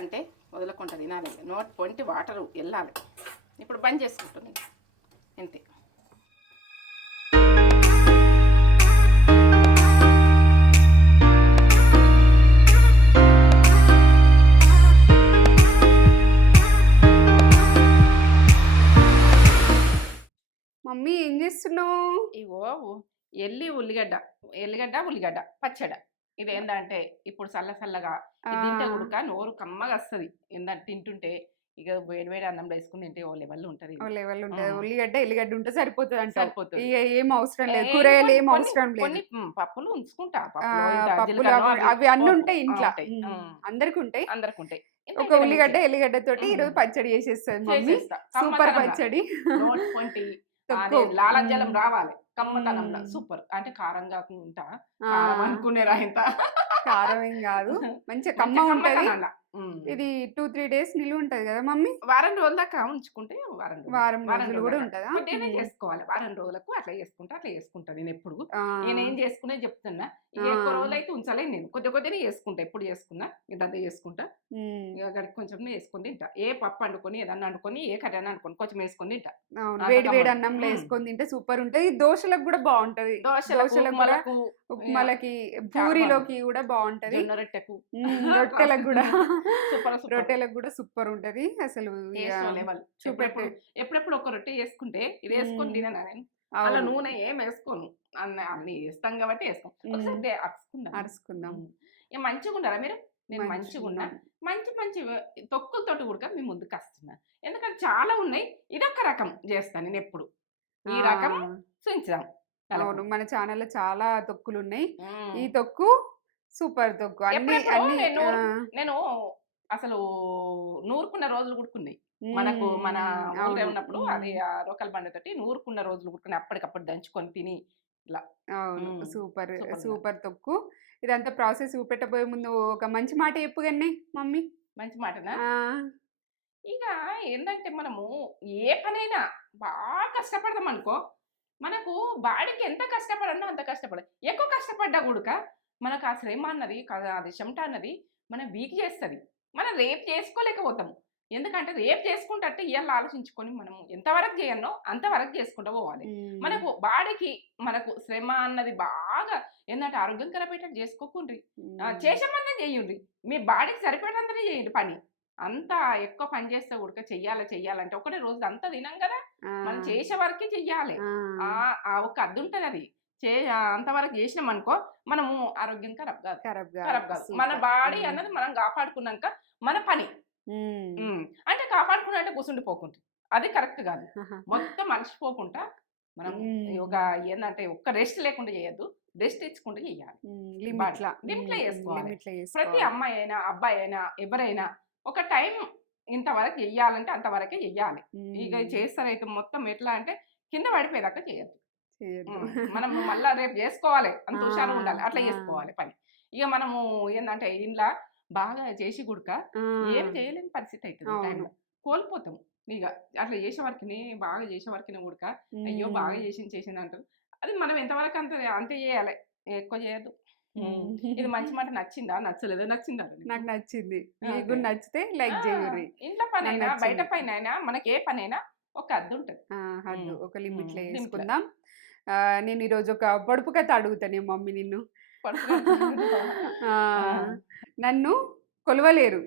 తినాలంటే వదలకుండా తినాలి, నోట్ పొంటి వాటర్ వెళ్ళాలి. ఇప్పుడు బంద్ చేసుకుంటుంది అంతే. మమ్మీ ఏం చేస్తున్నావు? ఇగో ఎల్లిగడ్డ ఉల్లిగడ్డ పచ్చడ. ఇది ఏంటంటే ఇప్పుడు చల్లగా ఇది తింటే ఉడక నోరు కమ్మగా వస్తుంది. ఏంటంటే తింటుంటే ఇక వేడి అన్నంలో వేసుకుని తింటే ఓ లెవెల్ ఉంటుంది. ఉల్లిగడ్డ ఎల్లిగడ్డ ఉంటే సరిపోతుంది అంటే సరిపోతుంది. ఏం అవసరం లేదు, కూరగాయలు ఏం అవసరం లేదు. కొన్ని పప్పులు ఉంచుకుంటా, పప్పులు అవి అన్ని ఉంటాయి ఇంట్లో, అందరికి ఉంటాయి. ఒక ఉల్లిగడ్డ ఎల్లిగడ్డ తోటి ఈరోజు పచ్చడి చేసేస్తుంది మమ్మీ. సూపర్ పచ్చడి. లాలజలం రావాలి కమ్మతనంలో. సూపర్. అంటే కారంగా ఉంటా అనుకునే రాయింత కారం ఏం కాదు, మంచిగా కమ్మ ఉంటది. ఇది 2-3 డేస్ నిలువ ఉంటది కదా మమ్మీ? వారం రోజుల దాకా ఉంచుకుంటే వారం రోజులు కూడా ఉంటదా? కొద్దిగానే చేసుకోవాలి. వారం రోజులకు అట్లా చేసుకుంటా నేను ఎప్పుడు. నేనేం చేసుకునే చెప్తున్నా. ఎక్కువ రోజులు అయితే ఉంచలేను నేను, కొద్దిగానే చేసుకుంటా. ఎప్పుడు చేసుకున్నా ఇదంతా చేసుకుంటా. ఇక కొంచెం వేసుకొని తింటా. ఏ పప్పు వండుకొని ఏదన్నా వండుకొని ఏ కర్రీ అన్నా అనుకోని కొంచెం వేసుకొని తింటా. వేడి అన్నంలో వేసుకొని తింటే సూపర్ ఉంటది. దోశలకు కూడా బాగుంటది, దోశలకు ఉప్మాలకి పూరీలోకి కూడా బాగుంటది, రొట్టెలకు కూడా రొట్టెలకు కూడా సూపర్ ఉంటది అసలు. ఎప్పుడెప్పుడు ఒక రొట్టె చేసుకుంటే ఇది వేసుకొని తిననా నేను. అలా నూనె ఏం వేసుకోను, అన్ని వేస్తాం కాబట్టి వేసుకోండి. అరుచుకుందాం. మంచిగా ఉండాలా మీరు? నేను మంచిగా ఉన్నా. మంచి తొక్కులతోటి కూడా మీ ముందుకు వస్తున్నా. ఎందుకంటే చాలా ఉన్నాయి. ఇదొక రకం చేస్తాను నేను ఎప్పుడు. ఈ రకం చూపించాం. అవును, మన ఛానల్లో చాలా తొక్కులు ఉన్నాయి. ఈ తొక్కు సూపర్ తొక్కు. నేను అసలు నూరుకున్న రోజులు కుడుకున్నాయి మనకు. మన ఊరే ఉన్నప్పుడు అది రోకల్ బండతోటి నూరుకున్న రోజులు కుడుకున్నాయి. అప్పటికప్పుడు దంచుకొని తిని ఇలా. అవును, సూపర్ తొక్కు. ఇదంతా ప్రాసెస్ చూపెట్టబోయే ముందు ఒక మంచి మాట చెప్పు కన్నీ మమ్మీ. మంచి మాటనా? ఇక ఏంటంటే మనము ఏ పనైనా బాగా కష్టపడదాం అనుకో, మనకు బాడీకి ఎంత కష్టపడన్నా అంత కష్టపడ. ఎక్కువ కష్టపడ్డా కూడక మనకు ఆ శ్రమ అన్నది, అది చెమట అన్నది మనం వీక్ చేస్తుంది. మనం రేపు చేసుకోలేకపోతాము. ఎందుకంటే రేపు చేసుకుంటే ఇవాళ ఆలోచించుకొని మనం ఎంతవరకు చేయన్నో అంతవరకు చేసుకుంటూ పోవాలి. మనకు బాడీకి మనకు శ్రమ అన్నది బాగా ఏంటంటే ఆరోగ్యం కలపేటట్టు చేసుకోకుండ్రి. చేసే మంది చేయండి, మీ బాడీకి సరిపడేంతనే చేయండి పని. అంత ఎక్కువ పని చేస్తే ఉడక చెయ్యాలంటే ఒకటే రోజు అంతా తినాం కదా, మనం చేసే వరకే చెయ్యాలి. ఒక అద్దు ఉంటుంది, అది అంతవరకు చేసినాం అనుకో మనము ఆరోగ్యం ఖరాబ్ కాదు. మన బాడీ అన్నది మనం కాపాడుకున్నాక మన పని అంటే కాపాడుకున్నా కూర్చుండిపోకుండా అది కరెక్ట్ కాదు. మొత్తం మర్చిపోకుండా మనం ఒక ఏంటంటే ఒక్క రెస్ట్ లేకుండా చేయొద్దు, రెస్ట్ ఇచ్చుకుంటూ చేయాలి. లిమిట్లో చేసుకోవాలి. ప్రతి అమ్మాయి అయినా అబ్బాయి అయినా ఎవరైనా ఒక టైం ఇంతవరకు చెయ్యాలంటే అంతవరకే చెయ్యాలి. ఇక చేస్తారైతే మొత్తం ఎట్లా అంటే కింద పడిపోయేదాకా చేయొద్దు. మనం మళ్ళా రేపు చేసుకోవాలి, అంత హుషారు ఉండాలి, అట్లా చేసుకోవాలి పని. ఇక మనము ఏంటంటే ఇంట్లో బాగా చేసి గుడక ఏం చేయలేని పరిస్థితి అవుతుంది. టైంలో కోల్పోతాం. ఇక అట్లా చేసే వరకు బాగా చేసే వరకు గుడక అయ్యో బాగా చేసింది అంటారు. అది మనం ఎంతవరకు అంతే చేయాలి, ఎక్కువ చేయద్దు. ఇది మంచి మాట. నచ్చిందా? నచ్చలేదా? నచ్చిందా? నాకు నచ్చింది. మీకు నచ్చితే లైక్ చేయండి. ఇంట్లో పని అయినా బయట పని అయినా మనకి ఏ పని అయినా ఒక అద్దు ఉంటుంది, ఒక లిమిట్లో వేసుకుందాం. నేను ఈరోజు ఒక పొడుపు కథ అడుగుతాను మమ్మీ నిన్ను. నన్ను కొలవలేరు,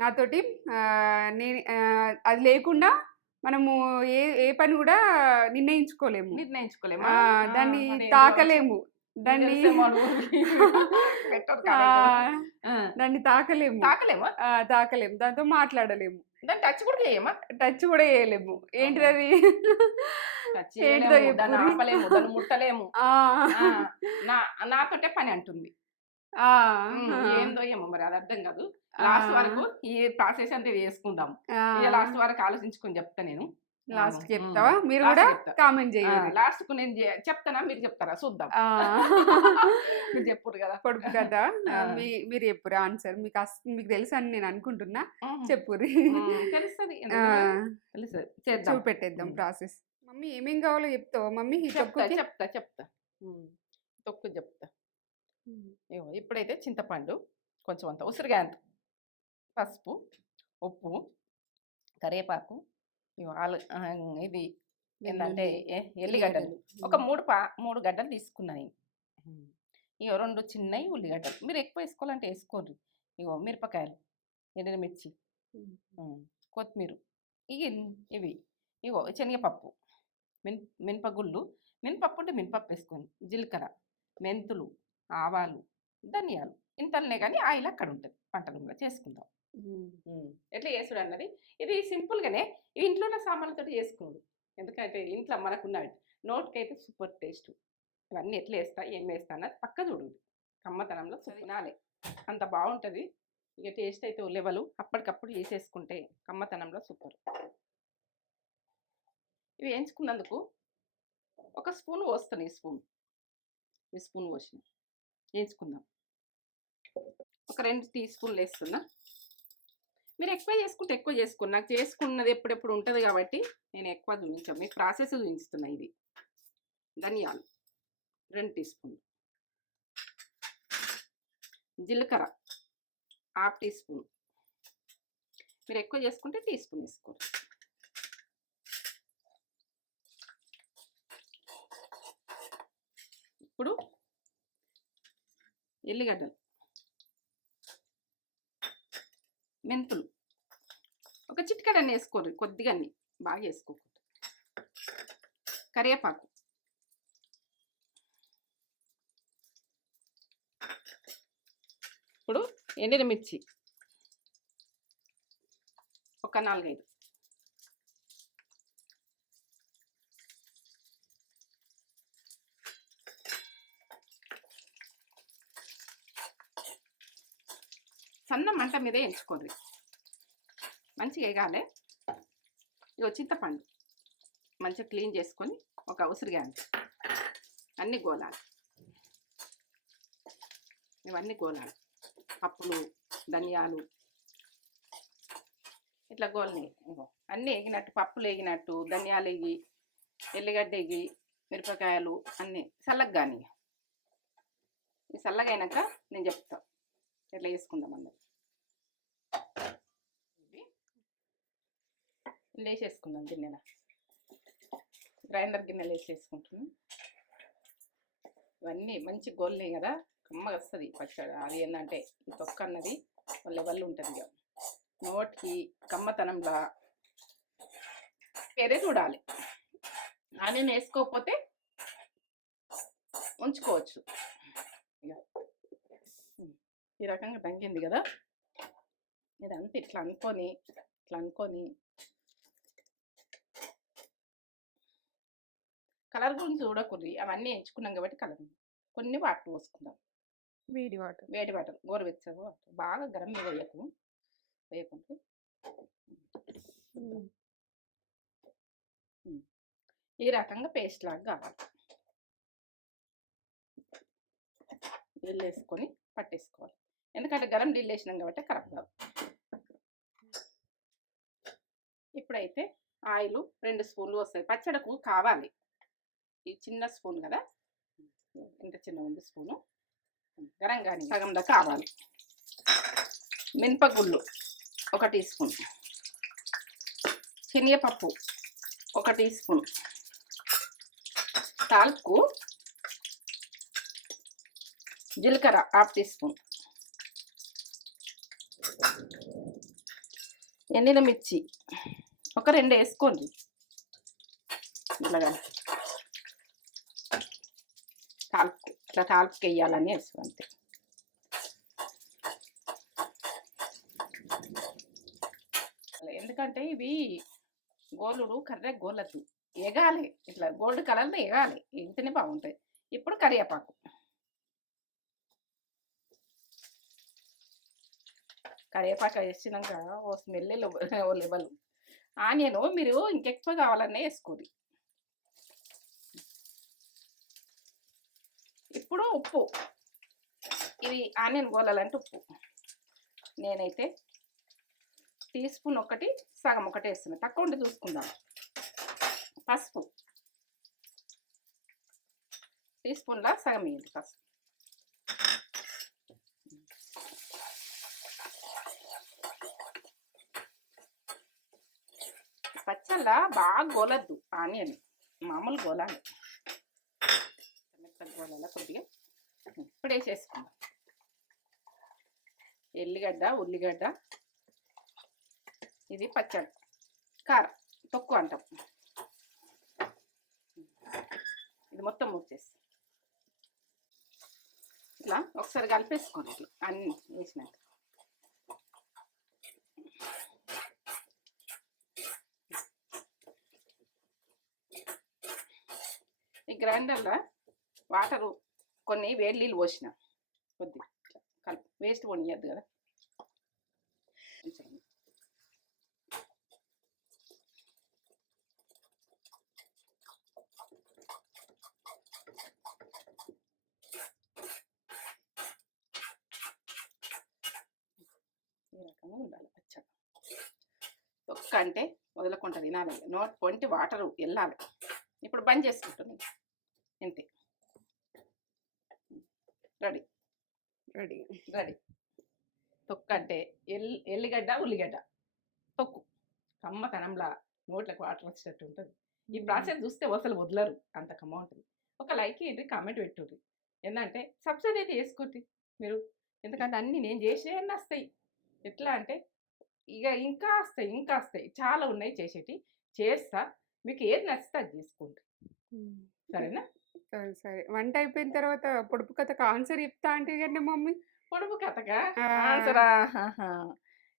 నాతోటి అది లేకుండా మనము ఏ పని కూడా నిర్ణయించుకోలేము. దాన్ని తాకలేము, దాన్ని తాకలేము, దాంతో మాట్లాడలేము, టచ్ కూడా చేయలేము. ఏంటిది అది? ముట్టలేము. నాతోటే పని అంటుంది. ఏందో ఏమో మరి అది అర్థం కాదు. లాస్ట్ వరకు ఈ ప్రాసెస్ అంతా చేసుకుందాం. లాస్ట్ వరకు ఆలోచించుకొని చెప్తా నేను. లాస్ట్ చెప్తావా? మీరు కూడా కామెంట్ చేయండి. లాస్ట్ కు నేను చెప్తానా, మీరు చెప్తారా? చూద్దాం. మీరు చెప్పురు కదా పొడుపు కదా, మీరు చెప్పురు ఆన్సర్. మీకు తెలుసు అని నేను అనుకుంటున్నా, చెప్పురు. తెలుస్తుంది, చూపెట్టేద్దాం ప్రాసెస్. మమ్మీ ఏమేం కావాలో చెప్తావా మమ్మీ? చెప్తా తొక్కు చెప్తా. ఇప్పుడైతే చింతపండు కొంచెం అంత, ఉసిరికాయ అంత పసుపు, ఉప్పు, కరివేపాకు, ఇది ఏంటంటే ఎల్లిగడ్డలు ఒక 3 గడ్డలు తీసుకున్నాయి. ఇగో 2 చిన్నవి ఉల్లిగడ్డలు, మీరు ఎక్కువ వేసుకోవాలంటే వేసుకోండి. ఇగో మిరపకాయలు, ఎండుమిర్చి, కొత్తిమీర, ఇవి ఇగో శనగపప్పు, మినపగుళ్ళు, మినపప్పు ఉంటే మినపప్పు వేసుకోండి, జీలకర్ర, మెంతులు, ఆవాలు, ధనియాలు, ఇంతలనే కానీ ఆయిల్ అక్కడ ఉంటుంది. వంట రూమ్లో చేసుకుందాం. ఎట్లా చేసుడు అన్నది ఇది సింపుల్గానే ఇంట్లో ఉన్న సామాన్లతో చేసుకున్నాడు. ఎందుకంటే ఇంట్లో మనకున్న నోటికైతే సూపర్ టేస్ట్. ఇవన్నీ ఎట్లా వేస్తా ఏం వేస్తా అన్నది పక్క చూడు. కమ్మతనంలో తినాలి, అంత బాగుంటుంది. ఇక టేస్ట్ అయితే లెవెలు అప్పటికప్పుడు వేసేసుకుంటే కమ్మతనంలో సూపర్. ఇవి వేయించుకున్నందుకు ఒక స్పూన్ పోస్తాను. ఈ స్పూన్ పోసిన వేయించుకుందాం. ఒక 2 టీ స్పూన్లు వేస్తున్నా. మీరు ఎక్కువ చేసుకుంటే ఎక్కువ చేసుకోండి. నాకు చేసుకున్నది ఎప్పుడెప్పుడు ఉంటుంది కాబట్టి నేను ఎక్కువ చూపించాను, మీకు ప్రాసెస్ చూపిస్తున్నా. ఇది ధనియాలు 2 టీ స్పూన్లు, జీలకర్ర 1/2 టీ స్పూన్. మీరు ఎక్కువ చేసుకుంటే టీ స్పూన్ వేసుకోండి. ఇప్పుడు ఎల్లిగడ్డలు, మెంతులు ఒక చిటికెడన్ని వేసుకోరు, కొద్దిగా బాగా వేసుకోకూడదు. కరివేపాకు, ఇప్పుడు ఎండుమిర్చి ఒక 4-5, సన్న మంట మీదే ఎంచుకోండి, మంచిగా వేగాలి. ఇగో చింతపండు మంచిగా క్లీన్ చేసుకొని ఒక ఉసిరిగా అన్నీ గోలాలి. ఇవన్నీ గోలాలి. పప్పులు, ధనియాలు ఇట్లా గోలినాయి. ఇగో అన్నీ ఎగినట్టు, పప్పులు ఎగినట్టు, ధనియాలు ఎగి, ఎల్లిగడ్డ ఎగి, మిరపకాయలు అన్నీ చల్లగా కానీ. ఈ చల్లగా అయినాక నేను చెప్తాను ఎట్లా వేసుకుందాం అందరు. వేసేసుకుందాం గిన్నెల, గ్రైండర్ గిన్నెలు వేసేసుకుంటున్నాం. ఇవన్నీ మంచి గోల్నాయి కదా, కమ్మగా వస్తుంది పచ్చడి. అది ఏంటంటే ఈ తొక్క అన్నది లెవెల్ ఉంటుంది. ఇక నోటికి కమ్మతనంలా వేరే చూడాలి. ఆనియన్ వేసుకోకపోతే ఉంచుకోవచ్చు. ఇక ఈ రకంగా దంగింది కదా, ఇదంతా ఇట్లా అనుకొని కలర్ గురించి చూడకూడదు. అవన్నీ ఎంచుకున్నాం కాబట్టి కలర్ కొన్ని వాటర్ పోసుకుందాం. వేడి వాటర్ గోరువెచ్చగా వాటర్, బాగా గరం మీద వేయకుంటే ఈ రకంగా పేస్ట్ లాగా కావాలి. నీళ్ళు వేసుకొని పట్టేసుకోవాలి. ఎందుకంటే గరం నీళ్ళు వేసినాం కాబట్టి కరెక్ట్ కాదు. ఇప్పుడైతే ఆయిల్ 2 స్పూన్లు వస్తాయి. పచ్చడకు కావాలి. ఈ చిన్న స్పూన్ కదా, ఇంత చిన్న ఉంది స్పూను, గరం కానీ సగం దాకా కావాలి. మినపగుళ్ళు 1 టీ స్పూన్, శనగపప్పు 1 టీ స్పూన్, తాల్పు, జీలకర్ర 1/2 టీ స్పూన్, ఎండుమిర్చి ఒక 2 వేసుకోండి. ఇట్లాగా ఇట్లా తాల్పుకి వేయాలని వేసుకో అంతే. ఎందుకంటే ఇవి గోలుడు కర్రె గోలద్దు, ఎగాలి. ఇట్లా గోల్డ్ కలర్లో ఎగాలి, ఇంతనే బాగుంటాయి. ఇప్పుడు కరివేపాకు, వేసినాక ఓ స్మెల్ ఓ లెవెల్. ఆనియన్ మీరు ఇంకెక్కువ కావాలనే వేసుకోండి. ఇప్పుడు ఉప్పు, ఇది ఆనియన్ గోలాలంటే ఉప్పు నేనైతే టీ స్పూన్ 1 సగం 1 వేస్తున్నా, తక్కువ ఉండి చూసుకుందాం. పసుపు టీ స్పూన్లా సగం వేయండి పసుపు. నూనెలా బాగా గోలద్దు ఆనియన్, మామూలు గోలాలి, మెత్తగా గోలాల కొద్దిగా. ఇప్పుడు వేసేసుకుందాం ఎల్లిగడ్డ, ఉల్లిగడ్డ, ఇది పచ్చడి, కారం, తొక్కు అంటాం. ఇది మొత్తం మూసేసి ఇట్లా ఒకసారి కలిపేసుకోండి. ఇట్లా అన్నీ వేసినాక ఈ గ్రైండర్లో వాటరు కొన్ని వేడి నీళ్ళు పోసిన కొద్దిగా కలిపి, వేస్ట్ పోనీయద్దు కదా. ఈ రకంగా ఉండాలి పచ్చడి. తొక్క అంటే వదలకుండా తినాలి, నోట్ పొంటి వాటరు వెళ్ళాలి. ఇప్పుడు బంద్ చేసుకుంటుంది అంతే. Ready ready ready. తొక్క అంటే ఎల్లిగడ్డ, ఉల్లిగడ్డ, తొక్కు కమ్మతనంలా నోట్లకు వాటర్ వచ్చినట్టు ఉంటుంది. ఈ ప్రాసెస్ చూస్తే అసలు వదలరు, అంత కమ్మ ఉంటుంది. ఒక లైక్ ఇవ్వండి, కామెంట్ పెట్టుండ్రి. ఏంటంటే సబ్స్క్రైబ్ అయితే వేసుకోండి మీరు, ఎందుకంటే అన్నీ నేను చేసేవన్నీ వస్తాయి. ఎట్లా అంటే ఇక ఇంకా వస్తాయి, చాలా ఉన్నాయి చేసేటి. చేస్తా, మీకు ఏది నచ్చితే అది చేసుకోండి, సరేనా? సరే. వంట అయిపోయిన తర్వాత పొడుపు కథకు ఆన్సర్ చెప్తా అంటే కండి మమ్మీ. పొడుపు కథగా ఆన్సరా?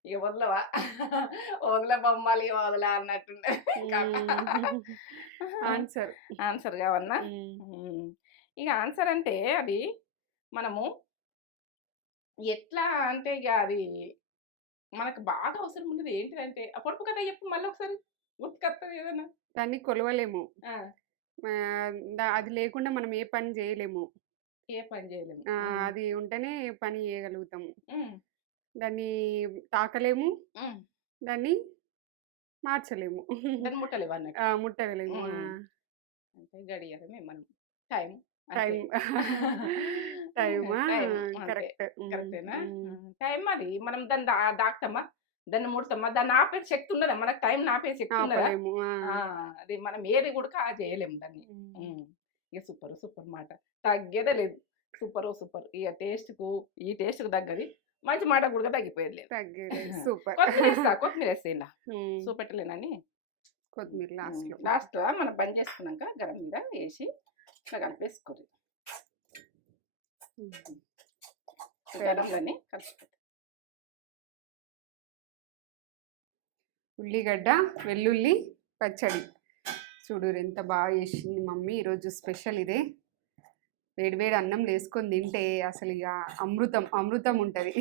ఇక వదలవా? వదల బొమ్మాలి వదల అన్నట్టుండే ఆన్సర్. ఆన్సర్ కావన్నా? ఇక ఆన్సర్ అంటే అది మనము ఎట్లా అంటే ఇక అది మనకు బాగా అవసరం ఉన్నది ఏంటిదంటే, ఆ పొడుపు కథ చెప్పు మళ్ళీ ఒకసారి, గుర్తుకొస్తుంది ఏదన్నా. దాన్ని కొలవలేము, అది లేకుండా మనం ఏ పని చేయలేము. ఏ పని చేయలేము, అది ఉంటేనే పని చేయగలుగుతాము. దాన్ని తాకలేము, దాన్ని మార్చలేము, దాన్ని ముట్టలేము అన్నట్టు. ముట్టగలేము. అంటే గడియారమే మనం, టైం టైం టైమా? కరెక్ట్. కరెక్టేనా? టైం అది మనం దాన్ని దాక్తామా, దాన్ని ముడతామా, దాన్ని ఆపే శక్తి ఉన్నదా మనకు? టైం ఆపే శక్తి ఉన్నదా? అది మనం ఏది కూడా చేయలేము దాన్ని. ఇక సూపర్ సూపర్ మాట, తగ్గేదే లేదు. Super super. ఇక టేస్ట్కు ఈ టేస్ట్కు తగ్గది మంచి మాట కూడా తగ్గిపోయేది లేదు. సూపర్. కొత్తిమీర వేస్తే ఇలా చూపెట్టలేనని కొత్తిమీర లాస్ట్ మనం బంద్ చేసుకున్నాక గరం మీద వేసి ఇట్లా కలిపేసుకోరు. గరంలోనే కలిసిపోతుంది. ఉల్లిగడ్డ, వెల్లుల్లి పచ్చడి చూడు ఎంత బాగా చేసింది మమ్మీ. ఈరోజు స్పెషల్ ఇదే. వేడివేడి అన్నం వేసుకొని తింటే అసలు ఇక అమృతం అమృతం ఉంటుంది.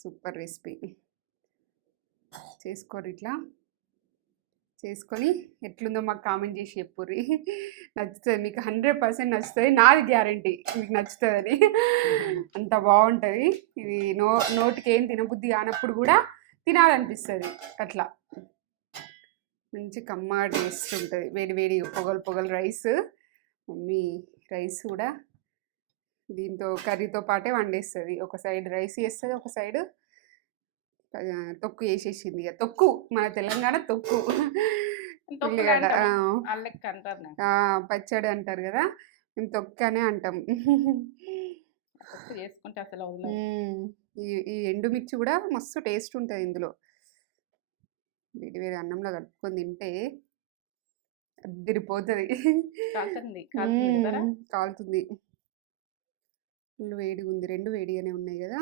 Super recipe. చేసుకోరు, ఇట్లా చేసుకొని ఎట్లుందో మాకు కామెంట్ చేసి చెప్పుర్రి. నచ్చుతుంది మీకు, 100% నచ్చుతుంది, నాది గ్యారంటీ మీకు నచ్చుతుందని. అంత బాగుంటుంది ఇది. నోటికి ఏం తినబుద్ధి కానప్పుడు కూడా తినాలనిపిస్తుంది. అట్లా మంచి కమ్మ టేస్ట్ ఉంటుంది. వేడి వేడి పొగలు రైస్. మమ్మీ రైస్ కూడా దీంతో కర్రీతో పాటే వండేస్తుంది. ఒక సైడ్ రైస్ చేస్తుంది, ఒక సైడ్ తొక్కు వేసేసింది. ఇక తొక్కు, మన తెలంగాణ తొక్కు. పచ్చడి అంటారు కదా, మేము తొక్కు అనే అంటాం. ఈ ఎండుమిర్చి కూడా మస్తు టేస్ట్ ఉంటుంది ఇందులో. వేడి వేడి అన్నంలో కలుపుకొని తింటే అదిరిపోతుంది. కాలుతుంది. వేడిగా ఉంది, రెండు వేడిగానే ఉన్నాయి కదా.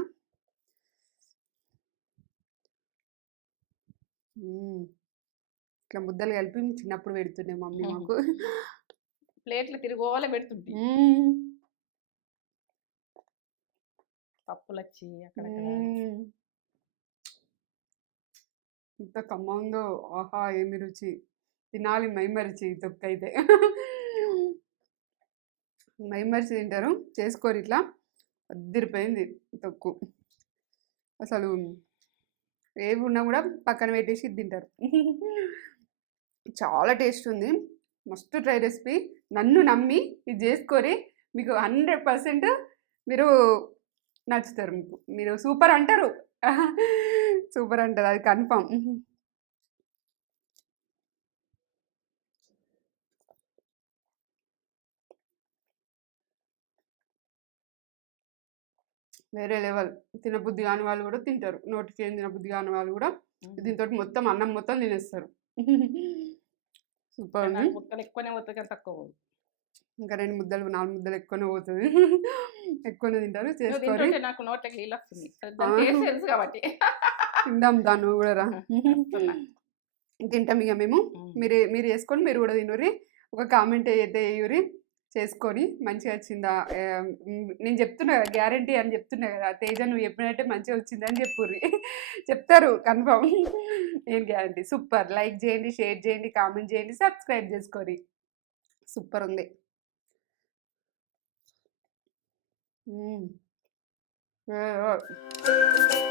ఇట్లా ముద్దలు కలిపి చిన్నప్పుడు పెడుతుండే మమ్మీ మాకు. ప్లేట్లు తిరిగోలా పెడుతుంది. పప్పులు వచ్చి అక్కడ ఇంత కమ్మ ఉందో, ఆహా ఏమి రుచి. తినాలి మైమరిచి తొక్కైతే. మైమరిచి తింటారు, చేసుకోరు. ఇట్లా అదిరిపోయింది తొక్కు. అసలు ఏవి ఉన్నా కూడా పక్కన పెట్టేసి తింటారు. చాలా టేస్ట్ ఉంది, మస్తు ట్రై రెసిపీ. నన్ను నమ్మి ఇది చేసుకొని మీకు 100% మీరు నచ్చుతారు. మీరు సూపర్ అంటారు సూపర్ అంటది అది కన్ఫర్మ్. వేరే లెవెల్. తినబుద్ధి కాని వాళ్ళు కూడా తింటారు. నోటికి ఏం తినబుద్ధి కాని వాళ్ళు కూడా దీంతోటి మొత్తం అన్నం మొత్తం తినేస్తారు. సూపర్ ఉంది. ముక్కలు ఎక్కువనే పోతుంది కానీ తక్కువ పోదు. ఇంకా 2 ముద్దలు 4 ముద్దలు ఎక్కువనే పోతుంది. ఎక్కువనే తింటారు. నువ్వు చేసుకొని తింటుంటే నాకు నోట్లోకి నీళ్ళు వస్తుంది. దాని టేస్ట్ తెలుసు కాబట్టి. తిందాం దాన్ని కూడా రా. వస్తున్నా. తింటాం ఇక మేము. మీరు చేసుకొని మీరు కూడా తినుర్రి. ఒక కామెంట్ అయితే వేయుర్రి చేసుకొని మంచిగా వచ్చిందా. నేను చెప్తున్నా కదా గ్యారంటీ అని చెప్తున్నా కదా తేజ నువ్వు చెప్పినట్టే మంచిగా వచ్చింది అని చెప్పుర్రి. చెప్తారు కన్ఫర్మ్. నేను గ్యారంటీ. సూపర్. లైక్ చేయండి, షేర్ చేయండి, కామెంట్ చేయండి, సబ్స్క్రైబ్ చేసుకోరి. సూపర్ ఉంది. ఏ